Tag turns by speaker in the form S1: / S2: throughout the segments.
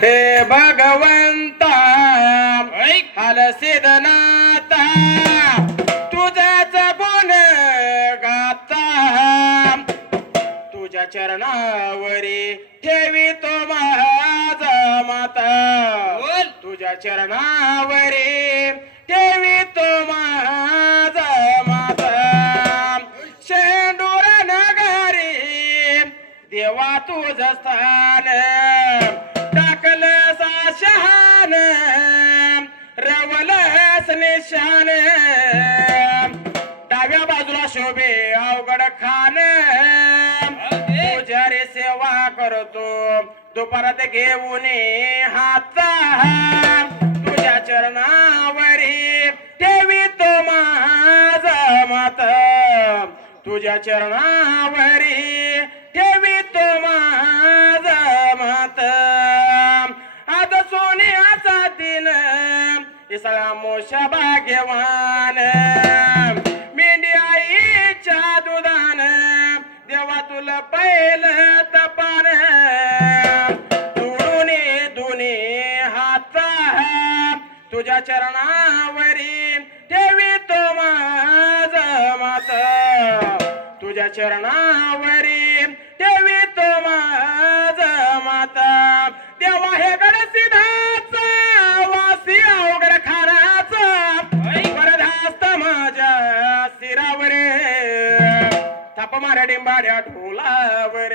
S1: हे भगवंता हलसिदनाता तुझाच गुण गाता. तुझ्या चरणावरी ठेवी तो माझा माता. तुझ्या चरणावरी ठेवी तो माझा माता. शेंडूर नगरी देवा तुझ स्थान. शान. डाव्या बाजूला शोभे अवघड खान. तुझ्यारे सेवा करतो. दुपारात घेऊन हात. तुझ्या चरणावरी ठेवी तो माझ मत. तुझ्या चरणावरी ठेवी तो माझ इसलामो भाग्यवान. मेंढी आईच्या दुधान. देवा तुला पहिलं तपान. तुडूने दुने हाता तुझ्या चरणावरी ठेवी तो माझ मात. तुझ्या चरणावरी I power.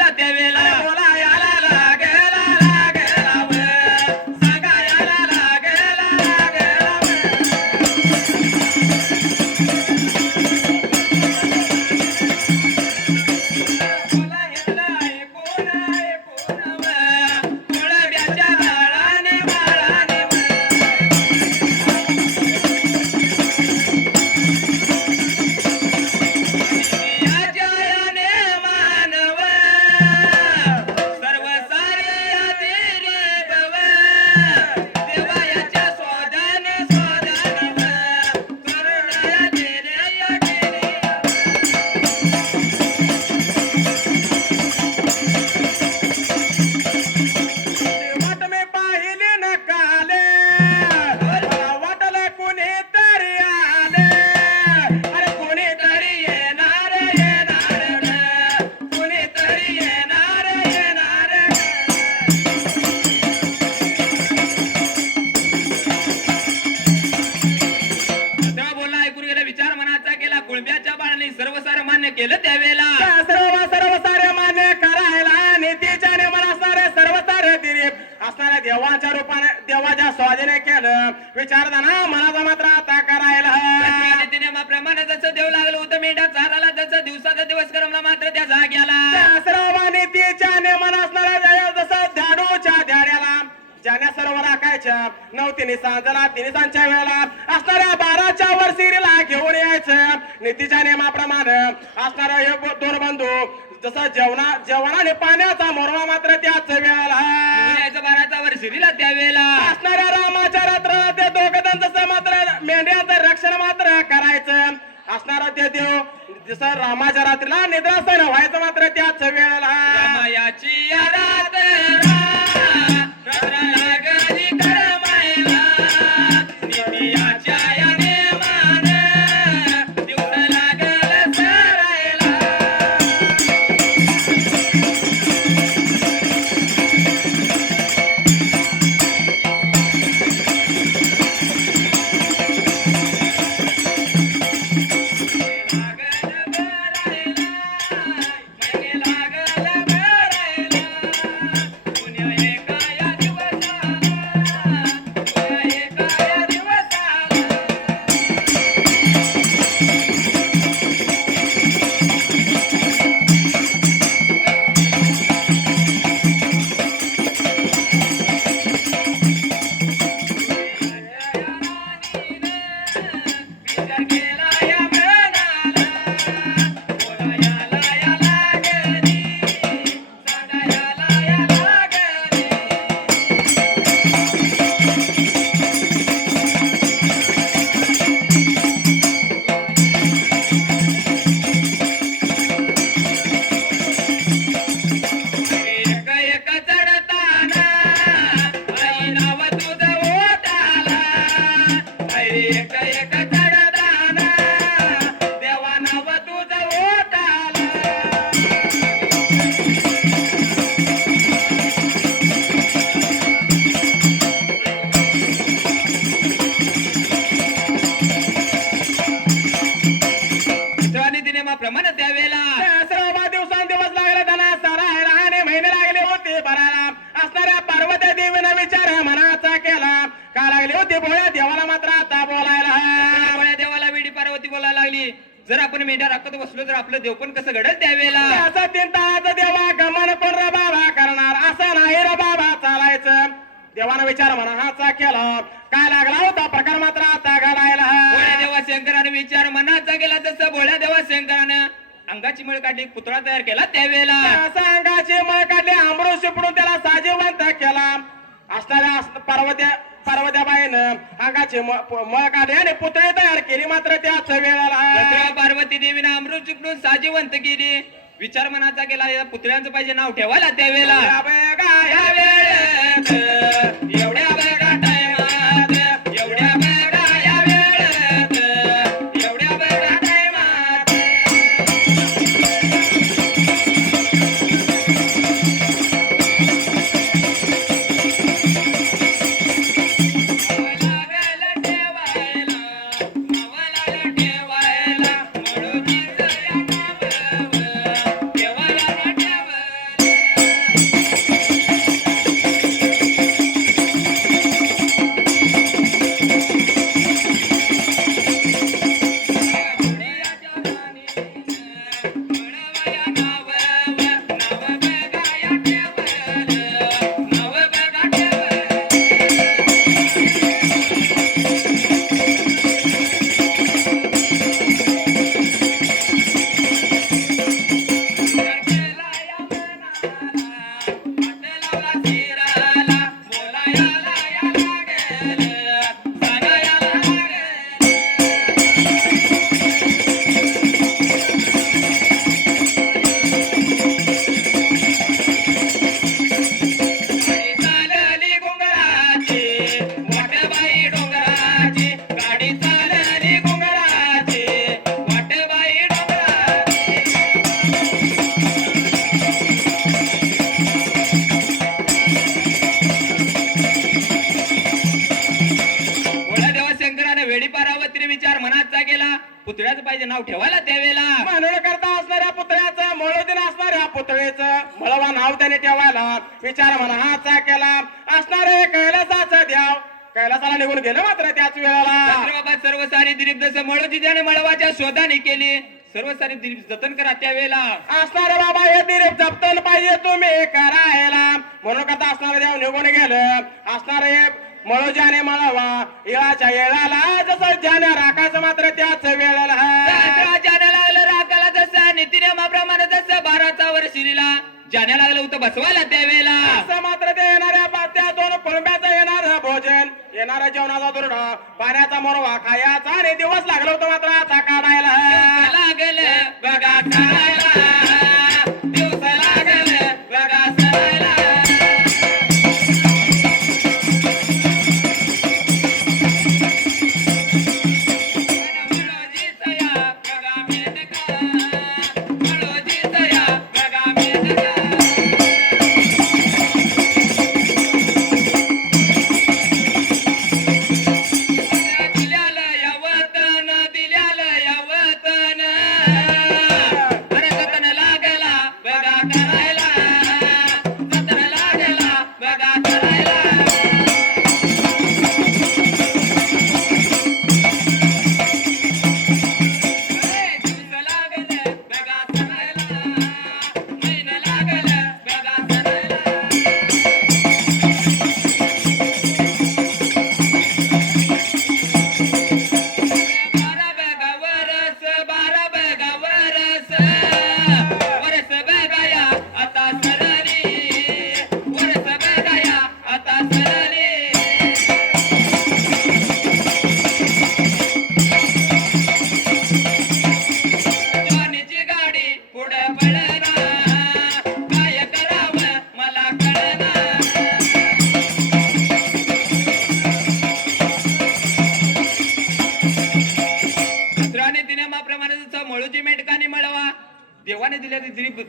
S1: बाराचा वर स्वाधीने केलं. विचारताना मनाचा मात्र आता करायला
S2: नियमाप्रमाणे जसं देव लागलं होतं मेंढ्या चाराला जसं दिवसाचा दिवस करमला मात्र त्या जाग्याला.
S1: त्या सर्व नीतीच्या नियमन असणाऱ्या देव जसं धाडूच्या ध्याड्याला ज्याने सर्व राखायच्या नऊ तिन्ही सांजला तिन्ही सांच्या वेळेला असणाऱ्या बाराच्या वर्षीला घेऊन यायचं. नीतीच्या नियमाप्रमाणे असणारा हे दोन बंधू जसं जेवणा जेवण आणि पाण्याचा मोरवा मात्र त्याच वेळेला.
S2: बाराचा वर शिरीला त्यावेळेला.
S1: ते देव. जसं रामाच्या रात्रीला निद्रासन व्हायचं मात्र त्याच वेळेला
S2: रामायाची या मेंढ्या राखत बसलो तर आपलं देव पण कसं घडल त्यावेळेला?
S1: असं तास देवा गमन रे बाबा करणार. असं नाही रे बाबा चालायचं. देवानं विचार मनाचा केला. काय लागला होता प्रकार मात्र आता घडायला?
S2: भोळ्या देवा शंकराने विचार मनाचा गेला तसं भोळ्या देवा शंकरानं. अंगाची मळ काढली पुतळा तयार केला त्यावेळेला.
S1: सांगाची मळ काढली आंबडू शिपडून त्याला साजीवंत केला. असणाऱ्या अस- पार्वत्या पार्वत्याबाईनं अंगाची मळ काढली आणि पुतळी तयार केली मात्र त्याच
S2: साजीवंत केली विचार मनाचा केला या पुतळ्यांचं पाहिजे नाव ठेवायला त्यावेळेला. एवढ्या सारी दिलीप जतन करा त्यावेळेला.
S1: असणारे बाबा हे दिलीप जपतन पाहिजे तुम्ही करायला. म्हणून कथा असणारे देव निघून गेलं. असणारे मळोजाने मळवा इळाच्या येळाला जसं ज्याने राखायचं मात्र त्याच वेळेला.
S2: जाण्या लागलं राखाला जसं नीतिनियमाप्रमाणे जसं बाराचा वर शिरीला. जाण्या लागलं होतं बसवायला त्यावेळेला.
S1: असं मात्र ते येणाऱ्या त्या दोन कुळंब्याचं येणार भोजन. येणारा जेवणाचा दुरडा पाण्याचा मोरवा खायचा आणि दिवस लागलो होतं मात्र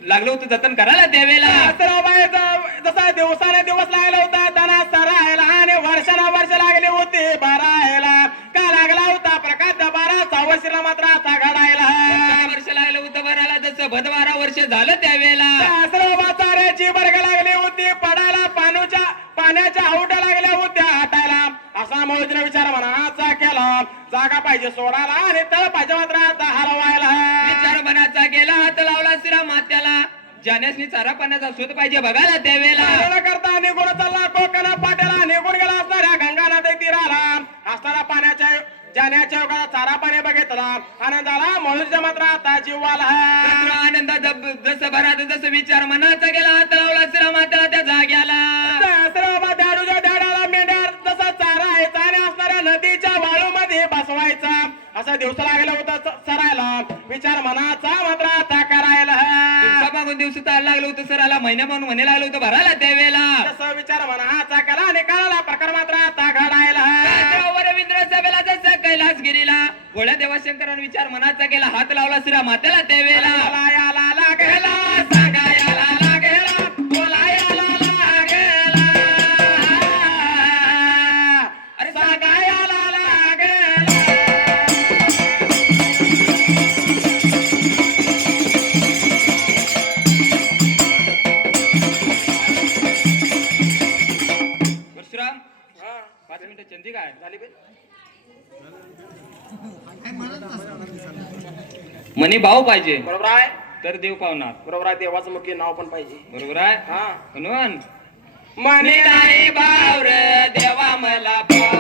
S2: लागलं होतं जतन करायला त्यावेळेला. जाण्यासनी चारा पाण्याचा शोध पाहिजे बघायला त्यावेळेला.
S1: करता निघून चालला कोकण पाट्याला निघून गेला असणाऱ्या गंगा नदी तीराला. असताना पाण्याच्या जाण्याच्या योगाला चारा पाणी बघितला. आनंदाला म्हणून मात्र आता जीवाला
S2: आनंद जसं भरात जसं विचार मनाचा गेला. हात लावला श्री मात्याला त्या जाग्याला.
S1: सहस्रबा दारूच्या दाडाला मेंढ्या जसा चारा आहे आणि असणाऱ्या नदीच्या वाळूमध्ये बसवायचा. असं दिवस लागलं होतं सरायला. विचार मनाचा आता
S2: दिवसा मागून दिवस चालू लागलं होतं सराला महिन्या मागून म्हणे लागलं होतं भरायला त्यावेळेला
S1: जसं विचार मनाचा केला आणि कळाला प्रकार मात्र आता घडायला
S2: रवींद्र सभेला जसं कैलासगिरीला गोळ्या देवाशंकरांनी विचार मनाचा केला हात लावला श्री मात्याला त्यावेळेला पाच मिनिटं. चंदी काय? झाली बे मनी भाऊ पाहिजे.
S1: बरोबर आहे.
S2: तर देव पावणार.
S1: बरोबर आहे देवाचं मुख्य नाव पण पाहिजे.
S2: बरोबर आहे?
S1: हा.
S2: म्हणून
S1: मनी
S2: नाही भाव रे देवा मला भाव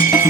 S3: Thank you.